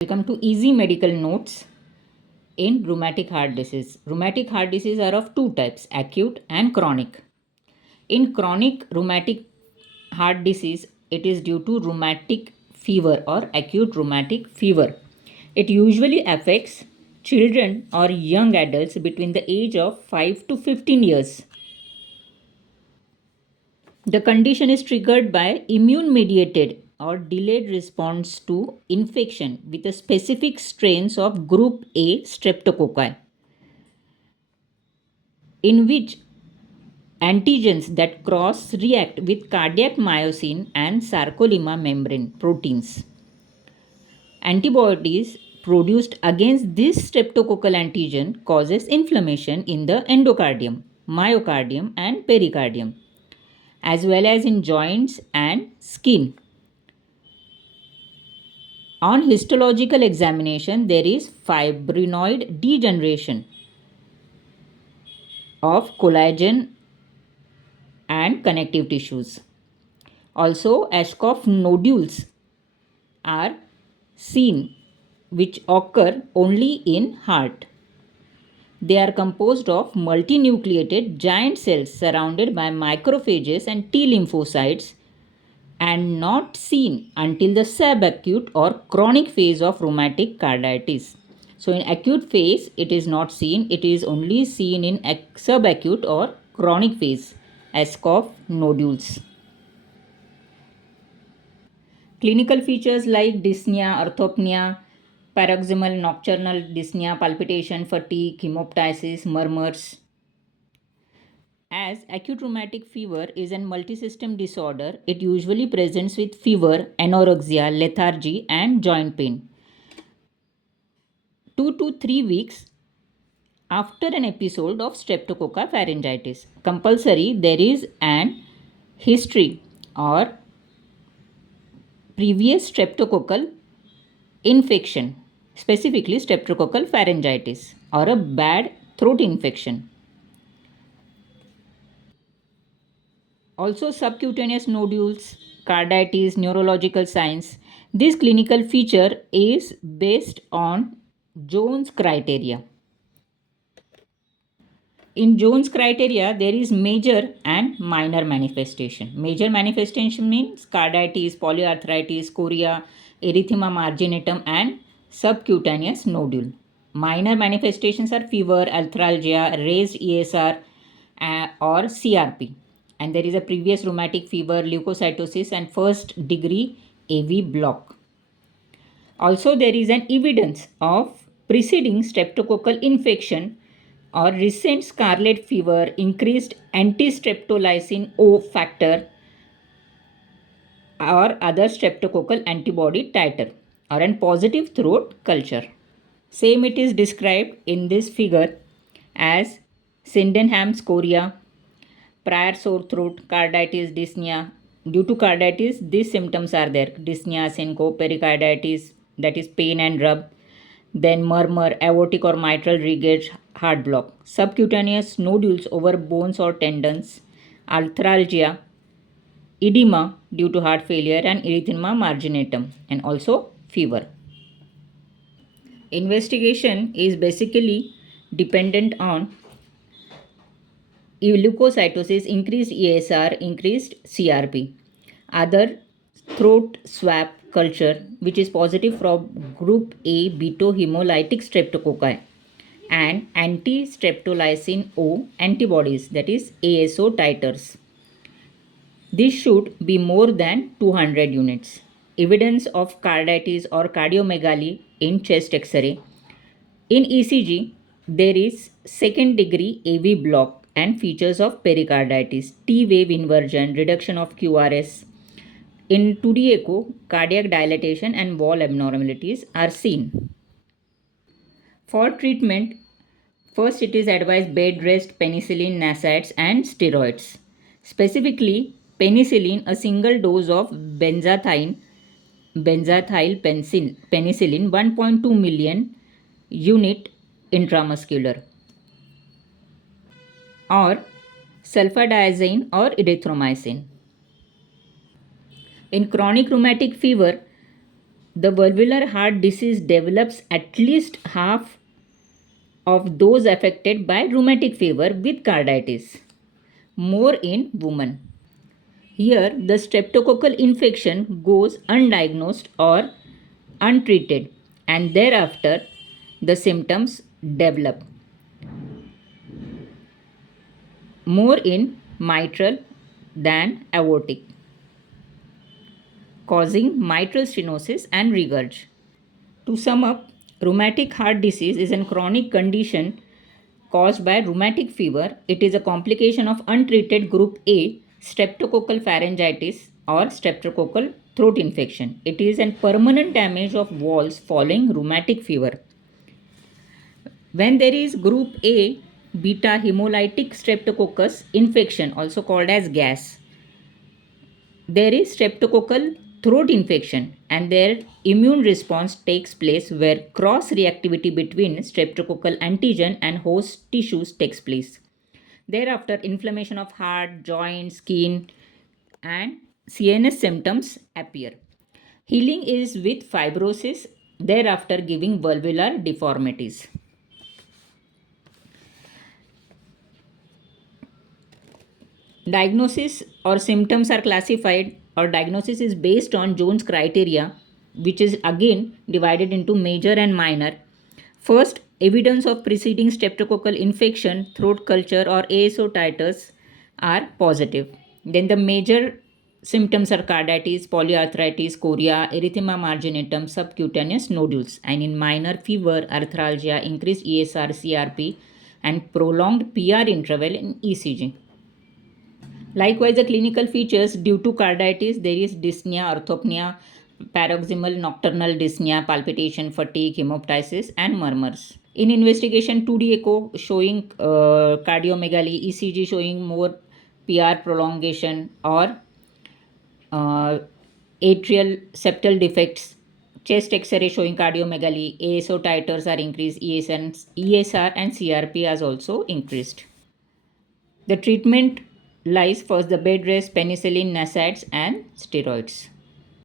Welcome to Easy Medical Notes in rheumatic heart disease. Rheumatic heart disease are of two types, acute and chronic. In chronic rheumatic heart disease, it is due to rheumatic fever or acute rheumatic fever. It usually affects children or young adults between the age of 5 to 15 years. The condition is triggered by immune mediated or delayed response to infection with a specific strains of group A streptococci, in which antigens that cross react with cardiac myosin and sarcolemma membrane proteins. Antibodies produced against this streptococcal antigen causes inflammation in the endocardium, myocardium and pericardium, as well as in joints and skin. On histological examination, there is fibrinoid degeneration of collagen and connective tissues. Also, Ashkoff nodules are seen, which occur only in heart. They are composed of multinucleated giant cells surrounded by macrophages and T lymphocytes and not seen until the subacute or chronic phase of rheumatic carditis. So, in acute phase, it is not seen, it is only seen in subacute or chronic phase, Ashkoff nodules. Clinical features like dyspnea, orthopnea, paroxysmal nocturnal dyspnea, palpitation, fatigue, hemoptysis, murmurs. As acute rheumatic fever is a multisystem disorder, it usually presents with fever, anorexia, lethargy, and joint pain. 2 to 3 weeks after an episode of streptococcal pharyngitis. Compulsory, there is an history or previous streptococcal infection, specifically streptococcal pharyngitis or a bad throat infection. Also, subcutaneous nodules, carditis, neurological signs. This clinical feature is based on Jones criteria. In Jones criteria, there is major and minor manifestation. Major manifestation means carditis, polyarthritis, chorea, erythema marginatum, and subcutaneous nodule. Minor manifestations are fever, arthralgia, raised ESR, or CRP. And there is a previous rheumatic fever, leukocytosis, and first degree AV block. Also, there is an evidence of preceding streptococcal infection or recent scarlet fever, increased anti-streptolysin O factor or other streptococcal antibody titer or a positive throat culture. Same it is described in this figure as Sydenham's chorea, prior sore throat, carditis, dyspnea. Due to carditis, these symptoms are there: dyspnea, syncope, pericarditis, that is pain and rub, then murmur, aortic or mitral regurg, heart block, subcutaneous nodules over bones or tendons, arthralgia, edema due to heart failure, and erythema marginatum, and also fever. Investigation is basically dependent on leukocytosis, increased ESR, increased CRP. Other throat swab culture, which is positive from group A beta hemolytic streptococci and anti-streptolysin O antibodies, that is ASO titers. This should be more than 200 units. Evidence of carditis or cardiomegaly in chest X-ray. In ECG, there is second degree AV block and features of pericarditis, T wave inversion, reduction of QRS. In 2D echo, cardiac dilatation and wall abnormalities are seen. For treatment, first it is advised bed rest, penicillin, NSAIDs and steroids. Specifically, penicillin, a single dose of benzathine penicillin 1.2 million unit intramuscular, or sulfadiazine or erythromycin. In chronic rheumatic fever, the valvular heart disease develops at least half of those affected by rheumatic fever with carditis, more in women. Here, the streptococcal infection goes undiagnosed or untreated, and thereafter the symptoms develop, more in mitral than aortic, causing mitral stenosis and regurg. To sum up, rheumatic heart disease is a chronic condition caused by rheumatic fever. It is a complication of untreated group A streptococcal pharyngitis or streptococcal throat infection. It is a permanent damage of walls following rheumatic fever. When there is group A beta hemolytic streptococcus infection, also called as gas, there is streptococcal throat infection, and their immune response takes place where cross reactivity between streptococcal antigen and host tissues takes place. Thereafter, inflammation of heart, joint, skin, and CNS symptoms appear. Healing is with fibrosis, thereafter giving valvular deformities. Diagnosis or symptoms are classified, or diagnosis is based on Jones criteria, which is again divided into major and minor. First, evidence of preceding streptococcal infection, throat culture, or ASO titers are positive. Then the major symptoms are carditis, polyarthritis, chorea, erythema marginatum, subcutaneous nodules, and in minor fever, arthralgia, increased ESR, CRP, and prolonged PR interval in ECG. Likewise, the clinical features due to carditis, there is dyspnea, orthopnea, paroxysmal nocturnal dyspnea, palpitation, fatigue, hemoptysis, and murmurs. In investigation, 2D echo showing cardiomegaly, ECG showing more PR prolongation or atrial septal defects, chest X-ray showing cardiomegaly, ASO titers are increased, ESR and CRP has also increased. The treatment lies first the bed rest, penicillin, NSAIDs, and steroids.